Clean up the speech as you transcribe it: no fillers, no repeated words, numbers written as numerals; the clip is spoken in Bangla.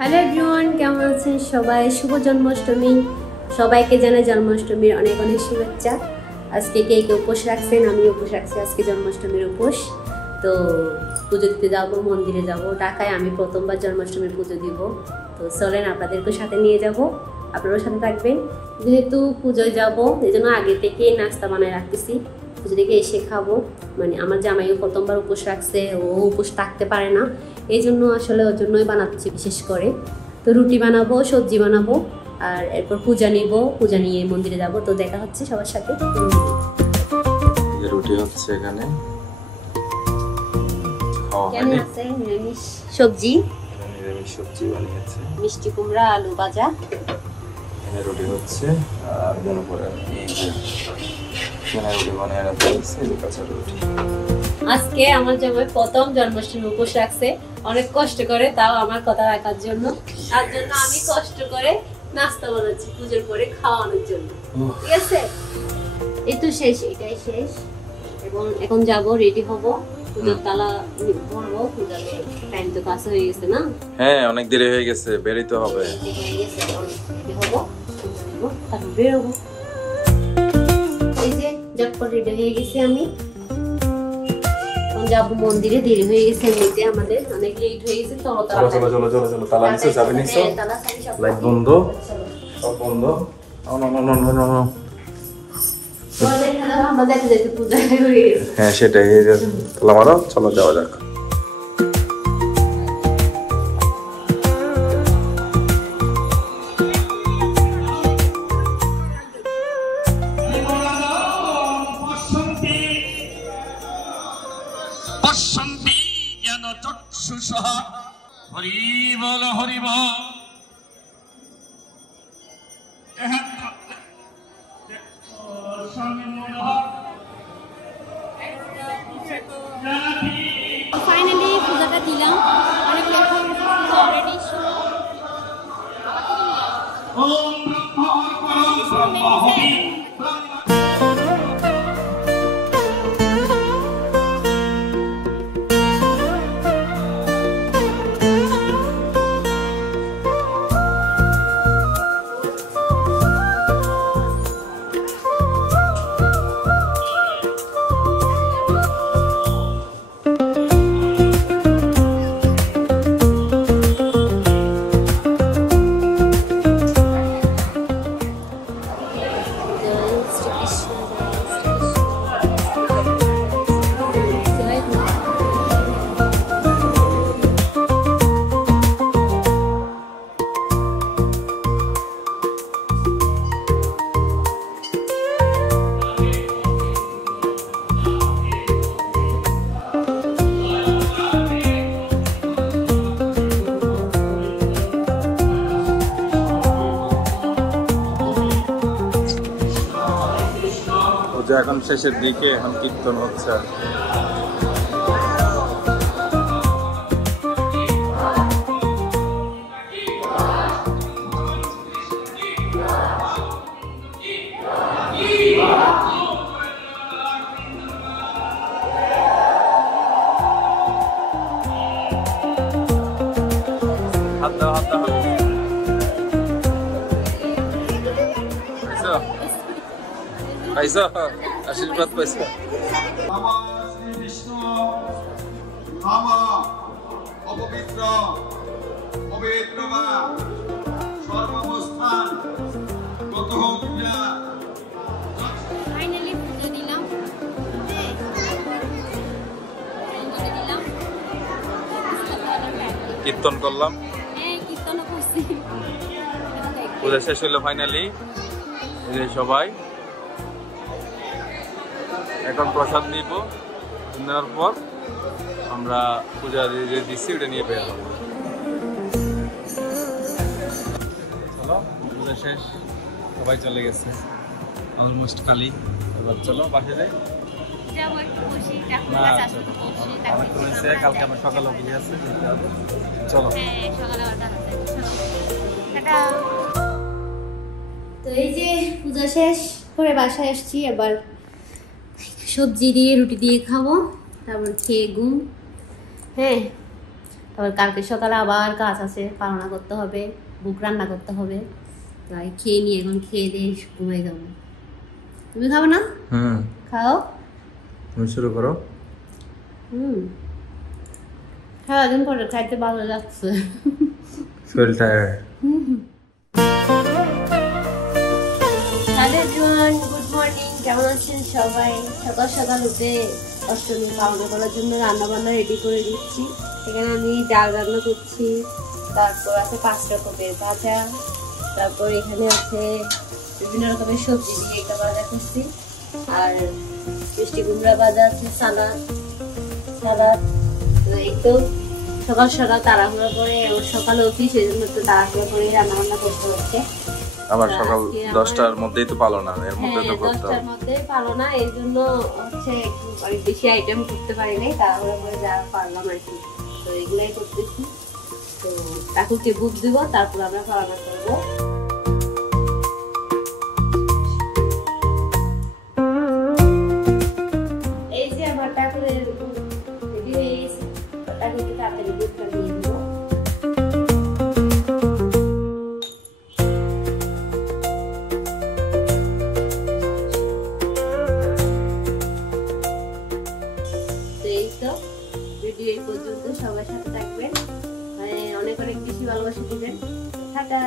হ্যালো এভরিওয়ান, কেমন আছেন সবাই? শুভ জন্মাষ্টমী। সবাইকে জানাই জন্মাষ্টমীর অনেক অনেক শুভেচ্ছা। আজকে কে কে উপোস রাখছেন? আমি উপোস রাখছি আজকে জন্মাষ্টমীর উপোস। তো পুজো দিতে যাবো, মন্দিরে যাব ঢাকায়। আমি প্রথমবার জন্মাষ্টমীর পুজো দিব। তো চলেন আপনাদেরকে সাথে নিয়ে যাব, আপনারাও সাথে থাকবেন। যেহেতু পুজোয় যাব এই জন্য আগে থেকে নাস্তা বানায় রাখতেছি, পুজো থেকে এসে খাবো। মানে আমার জামাইও প্রথমবার উপোস রাখছে, ও উপোস থাকতে পারে না, এই জন্য আসলে ওর জন্যই বানাচ্ছি বিশেষ করে। তো রুটি বানাবো, সবজি বানাবো, আর এরপর পূজা নিব, পূজা নিয়ে মন্দিরে যাব। তো দেখা হচ্ছে সবার সাথে। রুটি হচ্ছে এখানে, কেন আছে নিরামিষ সবজি, নিরামিষ সবজি বানিয়েছে, মিষ্টি কুমড়া, আলু ভাজা। এখানে রুটি হচ্ছে আর মনে করে এই যে কেনা রুটি বানিয়ে রাখা হচ্ছে, কাঁচা রুটি। আজকে আমার জামাই প্রথম জন্মাষ্টমী উপোস রাখছে, অনেক কষ্ট করে, তাও আমার কথা রাখার জন্য। তার জন্য আমি কষ্ট করে নাস্তা বানাচ্ছি পুজোর পরে খাওয়ানোর জন্য। ঠিক আছে, এই তো শেষ, এটাই শেষ। এবং এখন যাব, রেডি হব, পুজোর তালা ভরবো। পূজার টাইম তো কাছে হয়ে গেছে না? হ্যাঁ, অনেক দেরি হয়ে গেছে, বেরোতে হবে। রেডি হব, তারপর বেরোবো। এই যে ঝটপট রেডি হয়ে গেছি আমি, যাবো মন্দিরে। দেরি হয়ে গেছে, এমনিতে আমাদের অনেক লেট হয়ে গেছে। চলো চলো চলো চলো চলো চলো, তালা নিছো, চাবি নিছো, লাইট বন্ধ, সব বন্ধ। হ্যাঁ সেটাই, তালা মারো, চলো যাওয়া যাক। হরিবল হরিবল। ফাইনালি পূজাটা দিলাম, অনেক অলরেডি এখন শেষের দিকে, এখন কীর্তন হচ্ছে। হাত দাও, হাত দাও, পাইছো, আশীর্বাদ পাইছো। অপবিত্র পবিত্র বা সর্বাবস্থান কত ফাইনালি পুজো দিলাম, কীর্তন করলাম, কীর্তন করছি। পূজা শেষ হলো ফাইনালি। সবাই এখন প্রসাদ নিব, নেওয়ার পর আমরা পূজা যে দিচ্ছি ওটা নিয়ে বের হবো। চলো, পূজা শেষ, সবাই চলে গেছে অলমোস্ট খালি। এবার চলো বাসে যাই। কালকে আমার সকালে অফিস আছে, চলো। তো এই যে পূজা শেষ করে বাসায় আসছি, এবার সবজি দিয়ে রুটি দিয়ে খাবো, তারপর খেয়ে ঘুম। হ্যাঁ, তারপর কালকে সকালে আবার কাজ আছে, পালনা করতে হবে, বুক রান্না করতে হবে। তাই খেয়ে নিয়ে এখন খেয়ে দিয়ে ঘুমাই যাবো। তুমি খাবে না? খাও, তুমি শুরু করো। সারাদিন পরে খাইতে ভালো লাগছে। শরীর tired. Hello everyone, good morning. কেমন আছেন সবাই? সকাল সকাল উঠে অষ্টমী পালনা করার জন্য রান্না বান্না রেডি করে দিচ্ছি। এখানে আমি ডাল রান্না করছি, তারপর আছে 5 রকমের ভাজা, তারপর এখানে আছে বিভিন্ন রকমের সবজি দিয়ে একটা ভাজা করছি, আর মিষ্টি কুমড়া ভাজা আছে, সালাদ। তো একটু সকাল সকাল তাড়াহুড়ো করে, সকালে উঠি সেই জন্য একটু তাড়াহুড়ো করে রান্না বান্না করতে হচ্ছে। আবার সকাল 10টার মধ্যেই তো পালনা, এর মধ্যে তো করতে হবে। 10টার মধ্যে পালনা, এই জন্য হচ্ছে একটু অনেক বেশি আইটেম করতে পারি নাই, তাড়াহুড়ো করে যা পারলাম আর কি। তো এগুলাই করতেছি। তো কাকুকে বুক দিব, তারপর আমরা পালনা করবো। এই যে আমার ঠাকুরের রেডি হয়ে গেছে, ঠাকুরকে তাড়াতাড়ি বুকটা দিয়ে দিব। ভিডিও এই পর্যন্ত, সবার সাথে থাকবেন, অনেক অনেক বেশি ভালোবাসা দিবেন। টাটা।